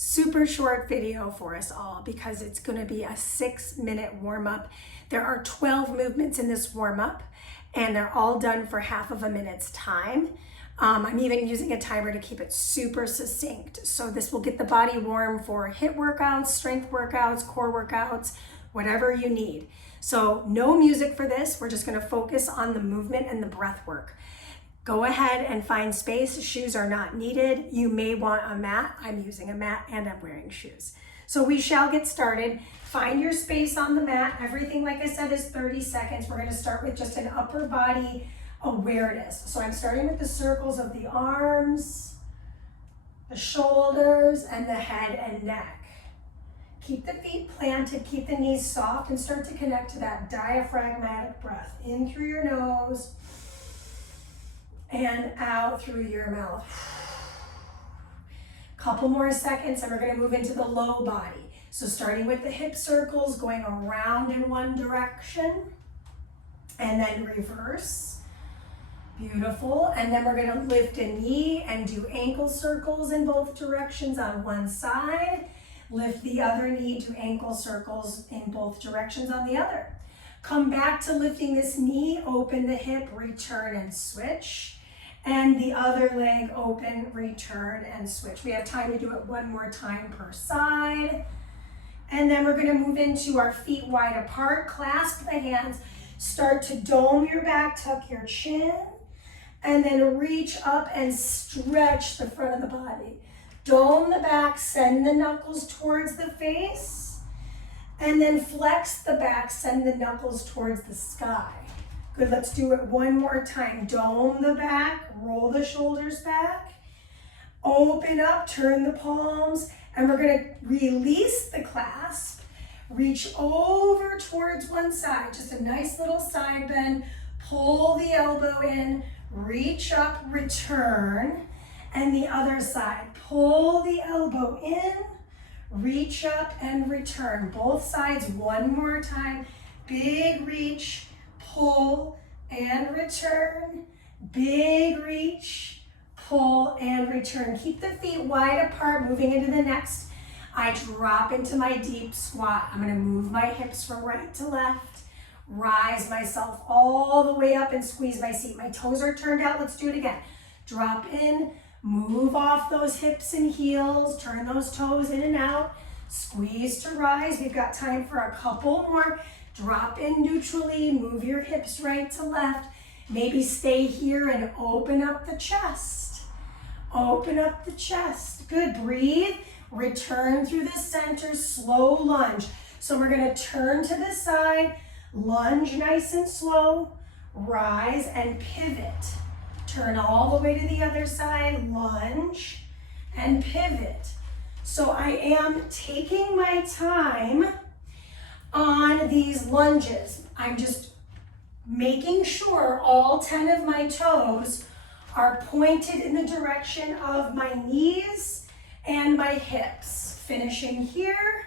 Super short video for us all because it's going to be a 6-minute warm-up. There are 12 movements in this warm-up and they're all done for half of a minute's time. I'm even using a timer to keep it super succinct. So this will get the body warm for HIIT workouts, strength workouts, core workouts, whatever you need. So no music for this. We're just going to focus on the movement and the breath work. Go ahead and find space. Shoes are not needed. You may want a mat. I'm using a mat and I'm wearing shoes. So we shall get started. Find your space on the mat. Everything, like I said, is 30 seconds. We're going to start with just an upper body awareness. So I'm starting with the circles of the arms, the shoulders, and the head and neck. Keep the feet planted, keep the knees soft, and start to connect to that diaphragmatic breath. In through your nose and out through your mouth. Couple more seconds and we're going to move into the low body. So starting with the hip circles, going around in one direction and then reverse. Beautiful. And then we're going to lift a knee and do ankle circles in both directions on one side. Lift the other knee, do ankle circles in both directions on the other. Come back to lifting this knee, open the hip, return and switch. And the other leg open, return and switch. We have time to do it one more time per side. And then we're going to move into our feet wide apart. Clasp the hands. Start to dome your back, tuck your chin. And then reach up and stretch the front of the body. Dome the back, send the knuckles towards the face. And then flex the back, send the knuckles towards the sky. Good, let's do it one more time. Dome the back, roll the shoulders back. Open up, turn the palms, and we're gonna release the clasp. Reach over towards one side, just a nice little side bend. Pull the elbow in, reach up, return. And the other side, pull the elbow in, reach up and return. Both sides one more time. Big reach, pull and return. Big reach, pull and return. Keep the feet wide apart, moving into the next. I drop into my deep squat. I'm going to move my hips from right to left. Rise myself all the way up and squeeze my seat. My toes are turned out. Let's do it again. Drop in. Move off those hips and heels, turn those toes in and out, squeeze to rise. We've got time for a couple more. Drop in neutrally, move your hips right to left. Maybe stay here and open up the chest. Open up the chest. Good, breathe. Return through the center, slow lunge. So we're gonna turn to the side, lunge nice and slow, rise and pivot. Turn all the way to the other side, lunge, and pivot. So I am taking my time on these lunges. I'm just making sure all 10 of my toes are pointed in the direction of my knees and my hips. Finishing here.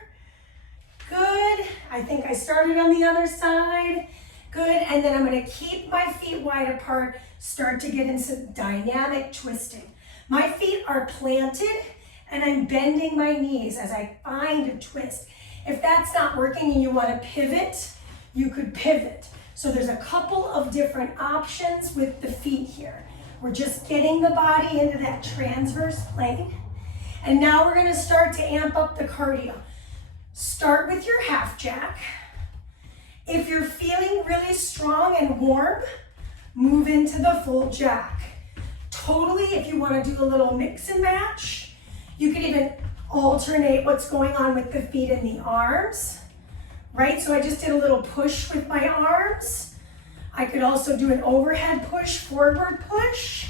Good. I think I started on the other side. Good, and then I'm going to keep my feet wide apart, start to get into dynamic twisting. My feet are planted and I'm bending my knees as I find a twist. If that's not working and you want to pivot, you could pivot. So there's a couple of different options with the feet here. We're just getting the body into that transverse plane. And now we're going to start to amp up the cardio. Start with your half jack. If you're feeling really strong and warm, move into the full jack. Totally, if you want to do a little mix and match, you could even alternate what's going on with the feet and the arms, right? So I just did a little push with my arms. I could also do an overhead push, forward push.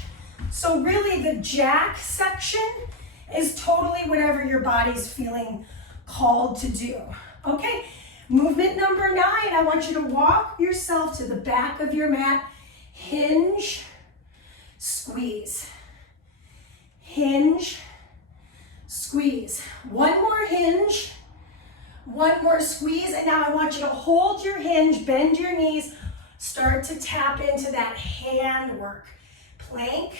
So really the jack section is totally whatever your body's feeling called to do, okay? Movement number 9, I want you to walk yourself to the back of your mat, hinge, squeeze, hinge, squeeze. One more hinge, one more squeeze, and now I want you to hold your hinge, bend your knees, start to tap into that hand work. Plank,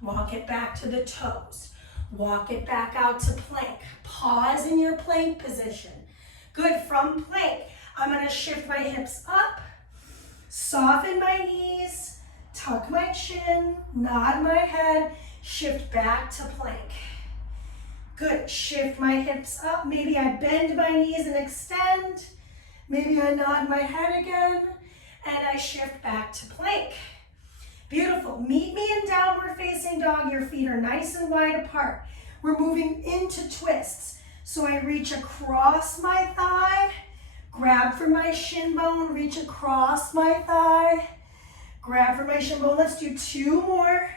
walk it back to the toes, walk it back out to plank, pause in your plank position. Good, from plank, I'm gonna shift my hips up, soften my knees, tuck my chin, nod my head, shift back to plank. Good, shift my hips up. Maybe I bend my knees and extend. Maybe I nod my head again, and I shift back to plank. Beautiful. Meet me in downward facing dog. Your feet are nice and wide apart. We're moving into twists. So I reach across my thigh, grab for my shin bone, reach across my thigh, grab for my shin bone. Let's do 2 more.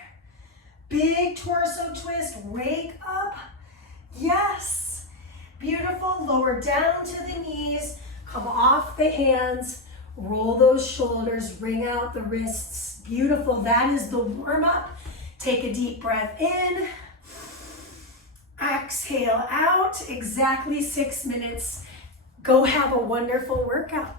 Big torso twist, wake up. Yes. Beautiful. Lower down to the knees, come off the hands, roll those shoulders, wring out the wrists. Beautiful. That is the warm up. Take a deep breath in. Exhale out, exactly 6 minutes. Go have a wonderful workout.